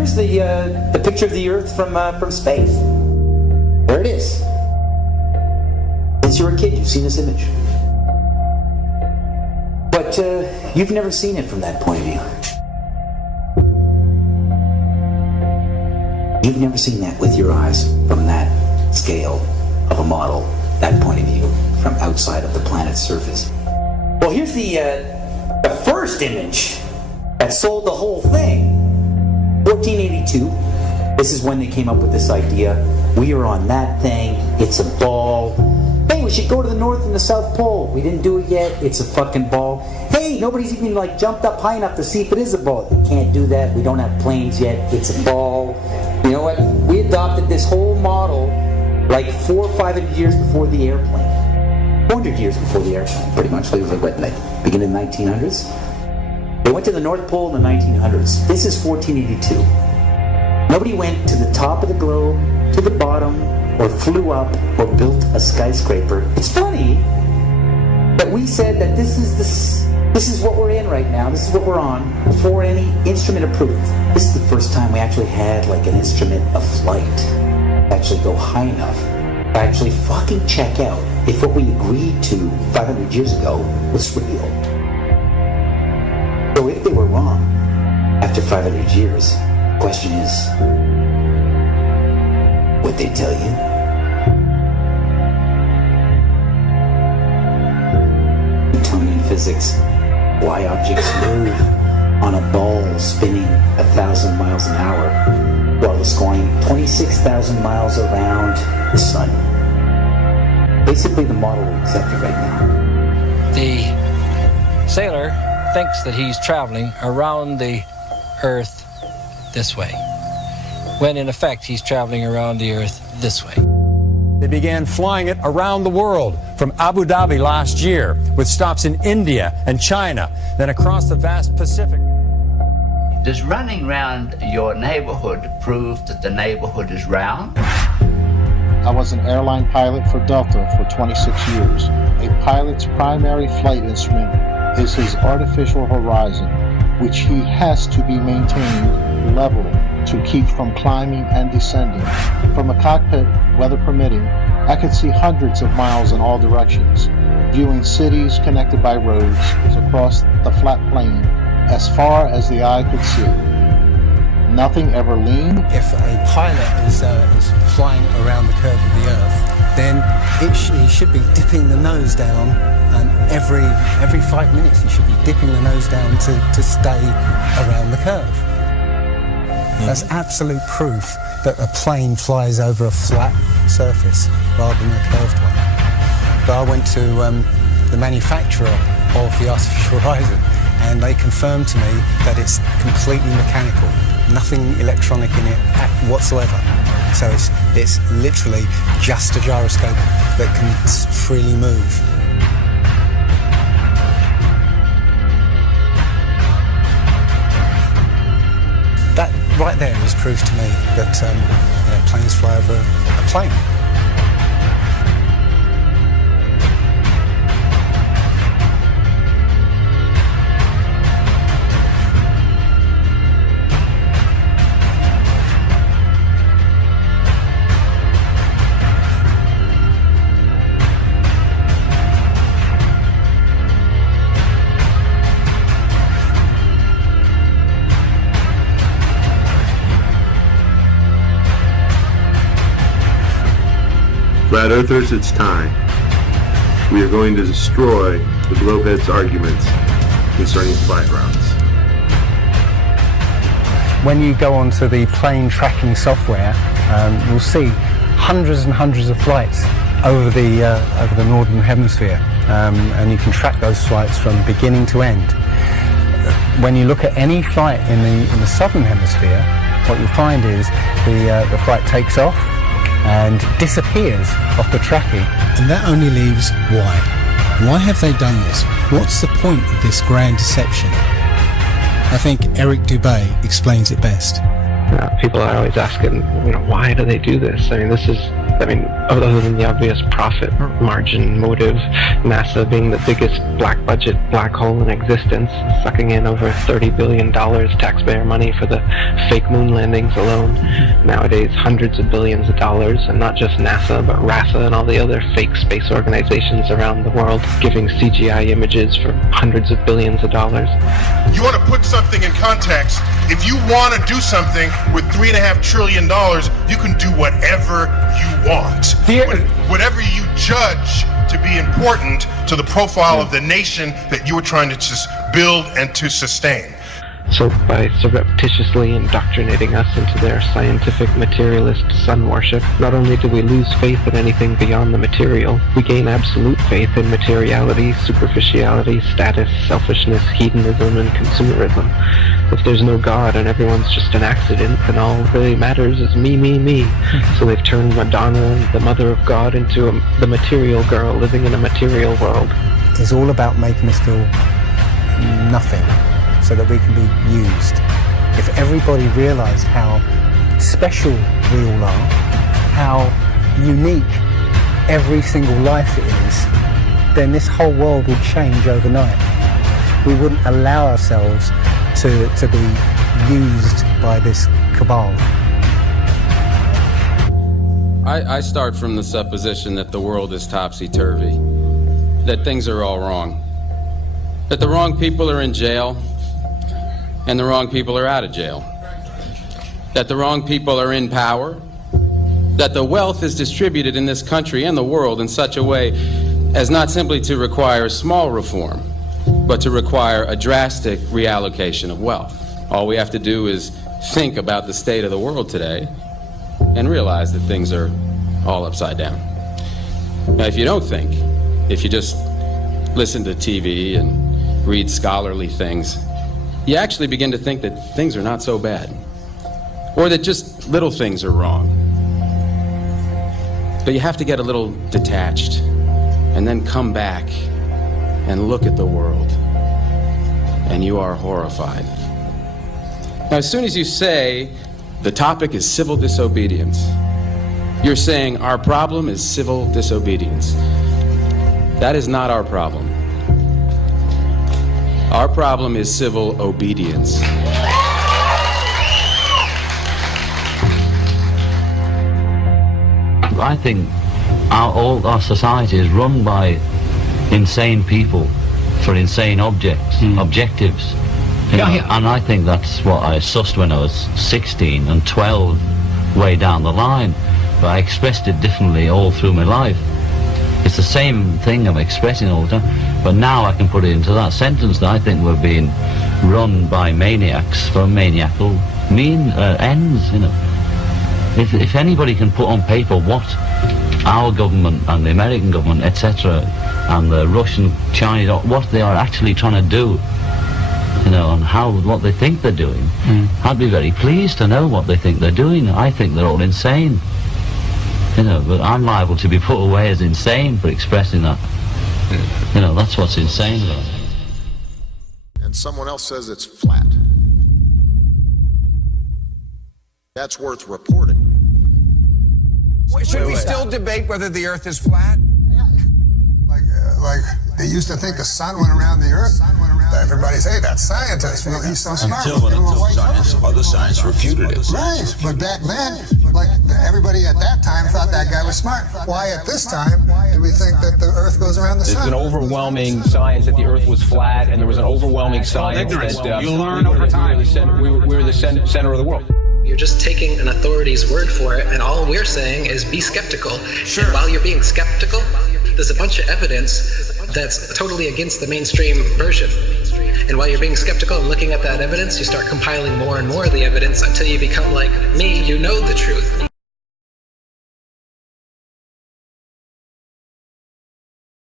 Here's the picture of the Earth from space. There it is. Since you were a kid, you've seen this image. But you've never seen it from that point of view. You've never seen that with your eyes from that scale of a model, that point of view, from outside of the planet's surface. Well, here's the first image that sold the whole thing. 1482. This is when they came up with this idea. We are on that thing. It's a ball. Hey, we should go to the North and the South Pole. We didn't do it yet. It's a fucking ball. Hey, nobody's even jumped up high enough to see if it is a ball. You can't do that. We don't have planes yet. It's a ball. You know what? We adopted this whole model 400 or 500 years before the airplane. 400 years before the airplane, pretty much. It was beginning of the 1900s. They went to the North Pole in the 1900s. This is 1482. Nobody went to the top of the globe, to the bottom, or flew up, or built a skyscraper. It's funny that we said that this is what we're in right now. This is what we're on before any instrument approved. This is the first time we actually had an instrument of flight to actually go high enough to actually fucking check out if what we agreed to 500 years ago was real. So if they were wrong after 500 years, the question is, would they tell you? Newtonian physics. Why objects move on a ball spinning 1,000 miles an hour while it's going 26,000 miles around the sun. Basically the model we accepted right now. The sailor thinks that he's traveling around the Earth this way, when in effect he's traveling around the Earth this way. They began flying it around the world, from Abu Dhabi last year, with stops in India and China, then across the vast Pacific. Does running around your neighborhood prove that the neighborhood is round? I was an airline pilot for Delta for 26 years. A pilot's primary flight instrument is his artificial horizon, which he has to be maintained level to keep from climbing and descending. From a cockpit, weather permitting, I could see hundreds of miles in all directions, viewing cities connected by roads across the flat plain as far as the eye could see. Nothing ever leaned. If a pilot is flying around the curve of the Earth, then he should be dipping the nose down, and every 5 minutes he should be dipping the nose down to stay around the curve. That's absolute proof that a plane flies over a flat surface rather than a curved one. But I went to the manufacturer of the artificial horizon, and they confirmed to me that it's completely mechanical, nothing electronic in it whatsoever. So it's literally just a gyroscope that can freely move. That right there is proof to me that planes fly over a plane. Flat Earthers, it's time. We are going to destroy the Globeheads' arguments concerning flight routes. When you go onto the plane tracking software, you'll see hundreds and hundreds of flights over the northern hemisphere, and you can track those flights from beginning to end. When you look at any flight in the southern hemisphere, what you'll find is the flight takes off and disappears off the tracking. And that only leaves why. Why have they done this? What's the point of this grand deception? I think Eric Dubay explains it best. People are always asking, why do they do this? I mean, this is I mean, other than the obvious profit margin motive, NASA being the biggest black budget black hole in existence, sucking in over $30 billion taxpayer money for the fake moon landings alone. Nowadays, hundreds of billions of dollars, and not just NASA, but RASA and all the other fake space organizations around the world, giving CGI images for hundreds of billions of dollars. You want to put something in context. If you want to do something with $3.5 trillion, you can do whatever you want. Whatever you judge to be important to the profile of the nation that you are trying to just build and to sustain. So by surreptitiously indoctrinating us into their scientific materialist sun worship, not only do we lose faith in anything beyond the material, we gain absolute faith in materiality, superficiality, status, selfishness, hedonism, and consumerism. If there's no God and everyone's just an accident, then all that really matters is me, me, me. So they've turned Madonna, the mother of God, into the material girl living in a material world. It's all about making us feel nothing, so that we can be used. If everybody realised how special we all are, how unique every single life is, then this whole world would change overnight. We wouldn't allow ourselves to be used by this cabal. I start from the supposition that the world is topsy-turvy, that things are all wrong, that the wrong people are in jail, and the wrong people are out of jail, that the wrong people are in power, that the wealth is distributed in this country and the world in such a way as not simply to require small reform, but to require a drastic reallocation of wealth. All we have to do is think about the state of the world today and realize that things are all upside down. Now, if you don't think, if you just listen to TV and read scholarly things, you actually begin to think that things are not so bad, or that just little things are wrong. But you have to get a little detached and then come back and look at the world, and you are horrified. Now, as soon as you say the topic is civil disobedience, you're saying our problem is civil disobedience. That is not our problem. Our problem is civil obedience. I think all our society is run by insane people for insane objectives. You know, and I think that's what I sussed when I was 16 and 12, way down the line. But I expressed it differently all through my life. It's the same thing I'm expressing all the time, but now I can put it into that sentence that I think we're being run by maniacs for maniacal ends, you know. If anybody can put on paper what our government and the American government, etc., and the Russian, Chinese, what they are actually trying to do, you know, and what they think they're doing, I'd be very pleased to know what they think they're doing. I think they're all insane. You know, but I'm liable to be put away as insane for expressing that. You know, that's what's insane about it. And someone else says it's flat. That's worth reporting. Should we still debate whether the Earth is flat? Like they used to think the sun went around the Earth. Everybody say that scientist. Well, he's so smart. Until other science refuted it. Right, but back then, like everybody at that time thought that guy was smart. Why at this time do we think that the Earth goes around the sun? There's an overwhelming science that the Earth was flat, and there was an overwhelming science that you learn over time. We were the center of the world. You're just taking an authority's word for it, and all we're saying is be skeptical. Sure. And while you're being skeptical, there's a bunch of evidence that's totally against the mainstream version. And while you're being skeptical and looking at that evidence, you start compiling more and more of the evidence until you become like me, you know the truth.